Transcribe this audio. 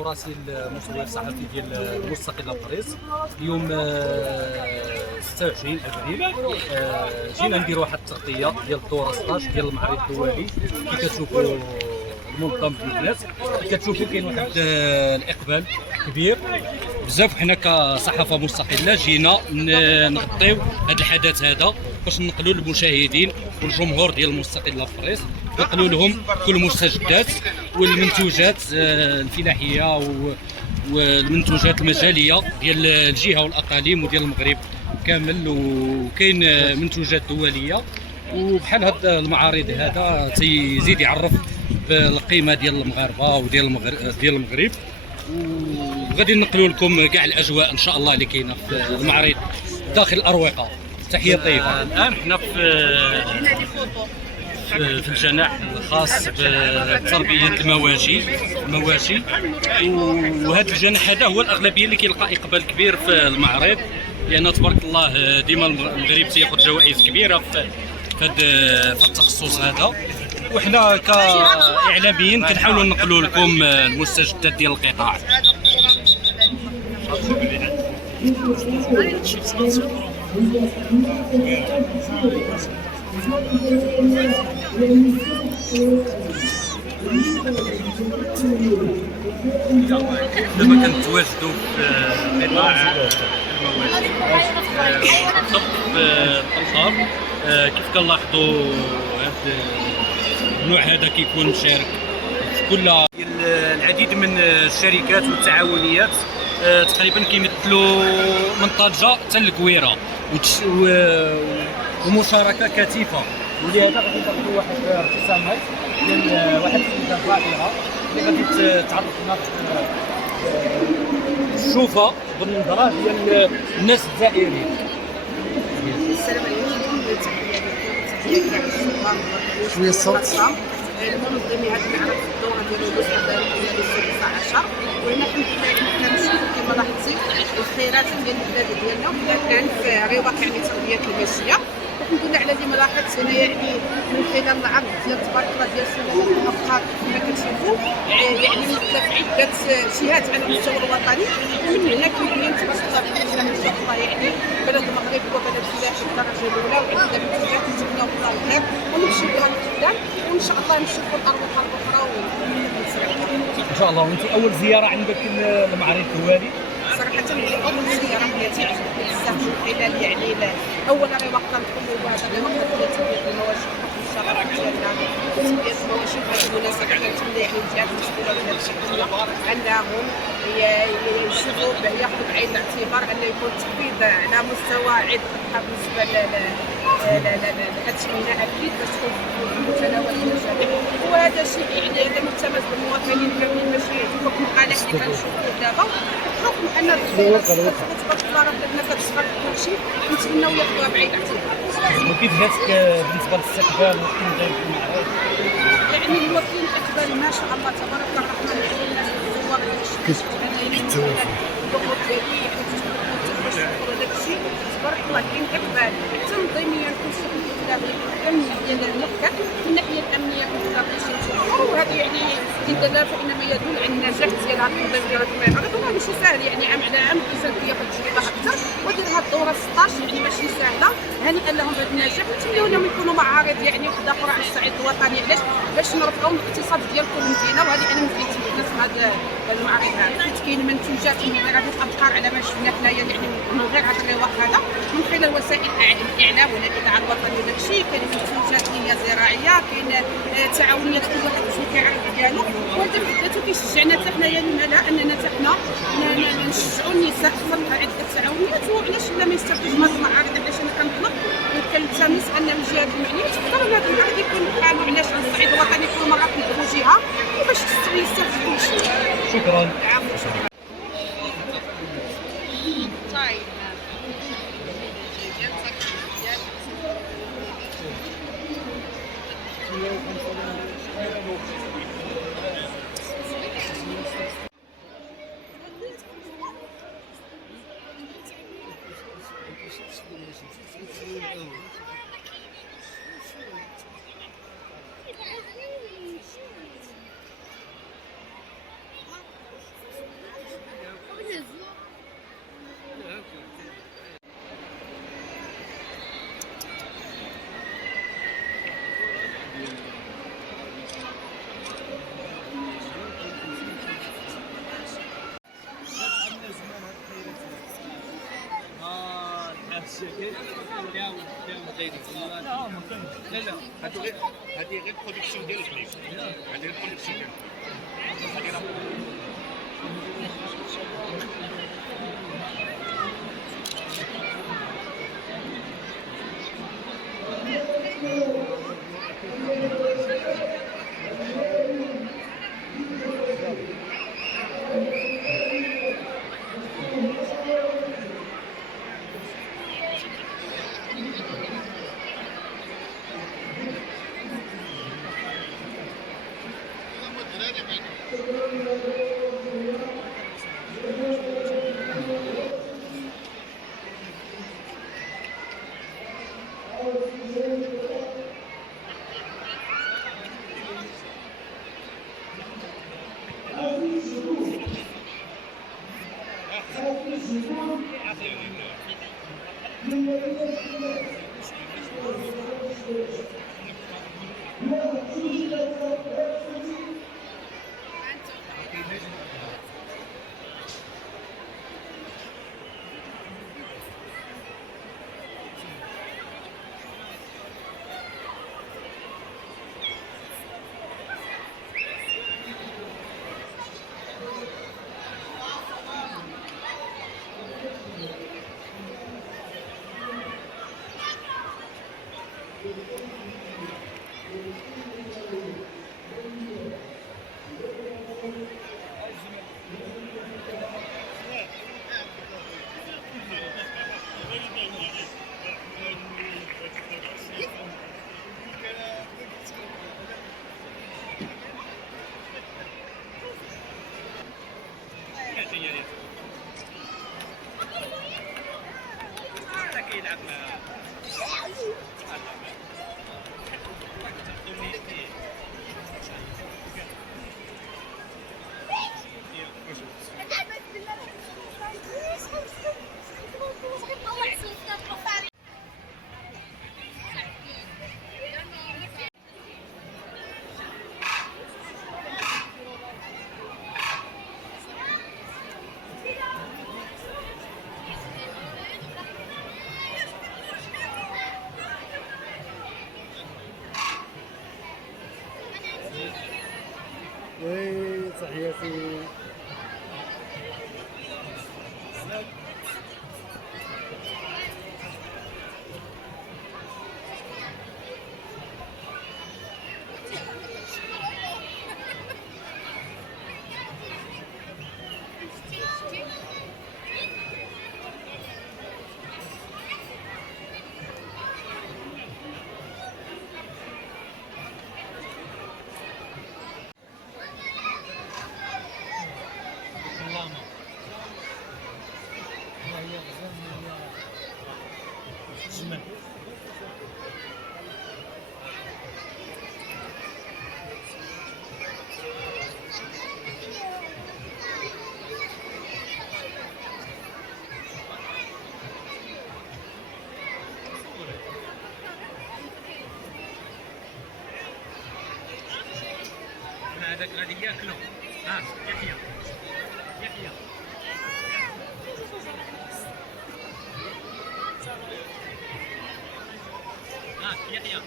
مراسل المصور الصحفي ديال المستقله باريس. اليوم 26 ابريل جينا نديروا واحد التغطيه ديال الدوره 16 ديال المعرض الدولي. كي كتشوفوا المنظم بالناس، كتشوفوا كاين واحد الاقبال كبير بزاف. حنا كصحافه مستقله جينا نغطيو هذا الحدث هذا باش ننقلوا للمشاهدين والجمهور ديال المستقله في باريس، ننقلوا لهم كل المستجدات والمنتوجات الفلاحيه والمنتوجات المجاليه ديال الجهه والاقاليم وديال المغرب كامل. وكاين منتوجات دوليه، وبحال هذا المعارض هذا تيزيد يعرف بالقيمه ديال المغاربه وديال المغرب. وغادي ننقلوا لكم كاع الاجواء ان شاء الله اللي كاينه في المعرض داخل الاروقه. تحيه طيبه. الان حنا في الجناح الخاص بتربيه المواشي، وهذا الجناح هذا هو الاغلبيه اللي كيلقى اقبال كبير في المعرض، لان تبارك الله ديما المغرب تياخذ جوائز كبيره في التخصص هذا. وحنا كاعلاميين كنحاولوا ننقلوا لكم المستجدات ديال القطاع. دابا كنتواجدوا في قطاع المواشي بالضبط في الطنطا. كيف كنلاحظوا هذا النوع هذا كيكون مشارك في كل العديد من الشركات والتعاونيات، تقريبا كيمثلوا من طنجه حتى للكويره، ومشاركه كثيفه. ولهذا غادي ناخذوا واحد الابتسامات ديال واحد السيده فاضله اللي غادي تعرف لنا الشوفه بالنظره ديال الناس الزائرين. السلام عليكم، تحيه لكم، تحيه شويه الصوت. المنظمين هذا المعرض في الدوره ديالو المستقبل ديال السادسه عشر. وهنا الحمد لله حنا كنشوفوا كما لاحظتي الخيرات ديال البلاد ديالنا، وكذا كان في رواق يعني تربيه الماشيه. الحمد لله على اللي ما لاحظت هنا يعني من خلال العرض ديال تبارك الله ديال سلوك الافكار كما كتشوفوا يعني مثل في عده جهات على المستوى الوطني. ومن هنا كيبين تبارك الله بحال ما شاء الله يعني بلد المغرب هو بلد فلاحي بالدرجه الاولى، وعندنا منتوجات نتمناو الله الخير ونمشيو بها لقدام، وان شاء الله نشوفوا الارواح الاخرى ان شاء الله. وانت اول زياره عندك المعرض الدولي؟ صراحة أول زيارة هي تعجبني بزاف من خلال يعني أول رواق كندخلوا بهذا الرواق ديال تربية المواشي في الشهر ديالنا. تربية المواشي بهذه المناسبة كنتمنى يعني الجهات المسؤولة من هذا الشيء أنهم يشوفوا ياخذوا بعين الاعتبار أن يكون تخفيض على مستوى عيد الأضحى بالنسبة لهذا الشيء أكيد باش تكون في متناول الجميع. وهذا الشيء يعني هذا ملتمس بالمواطنين كاملين باش يعرفوا المقالة اللي كنشوفوا دابا، بحكم أن الخيرات تبارك الله راه بلادنا كتشكر كلشي، نتمناو ياخذوها بعين الاعتبار. وكيف جاتك بالنسبه للاستقبال والتنظيم في المعرض؟ يعني الوكيل الاقبال ما شاء الله تبارك الرحمن، الناس الزوار الدخول ديالي باش ندخلوا هذاك الشيء تبارك الله كاين اقبال تنظيميا. كنشوفوا الامنيه ديال المحكم من الناحيه الامنيه كنشوفوا كلشي متوفر، وهذا يعني دلاله فانما يدل على النجاح ديال هذا التنظيم ديال المعرض. وهذا ماشي سهل يعني عام على عام الانسان كياخذ تجربه اكثر، ودير هذه الدوره 16 يعني ماشي سهله. هنيئا لهم بهذا النجاح، نتمنوا لهم يكونوا معارض يعني وحده اخرى على الصعيد الوطني. علاش؟ باش نرفعوا الاقتصاد ديال كل مدينه، وهذه انا مفيدتي بالناس في هذا المعارض هذا. كاين منتوجات من غير هذه الابقار على ما شفنا حنايا يعني من غير هذا الرواق هذا من خلال وسائل الاعلام والاذاعه الوطنيه وداك الشيء. كاين منتوجات اللي هي زراعيه، كاين تعاونيات كل واحد باش كيعرف ديالو، وهذا في ذاته كيشجعنا حتى حنايا لما لا اننا حتى حنا نشجعوا النساء خاصه عده تعاونيات. وعلاش لا ما يستافدوش من هذه المعارض؟ علاش انا كنطلب وكنلتمس ان الجهات المعنيه تقدر هذا المعرض يكون بحاله. علاش على الصعيد الوطني كل مره كنديروا جهه وباش يستافد كلشي. شكرا. شكرا. لا هذه غير برودكسيون ديال الكليب، هذه غير برودكسيون ديال الكليب. وي تحياتي. هذاك غادي ياكلو. يحيى يحيى يحيى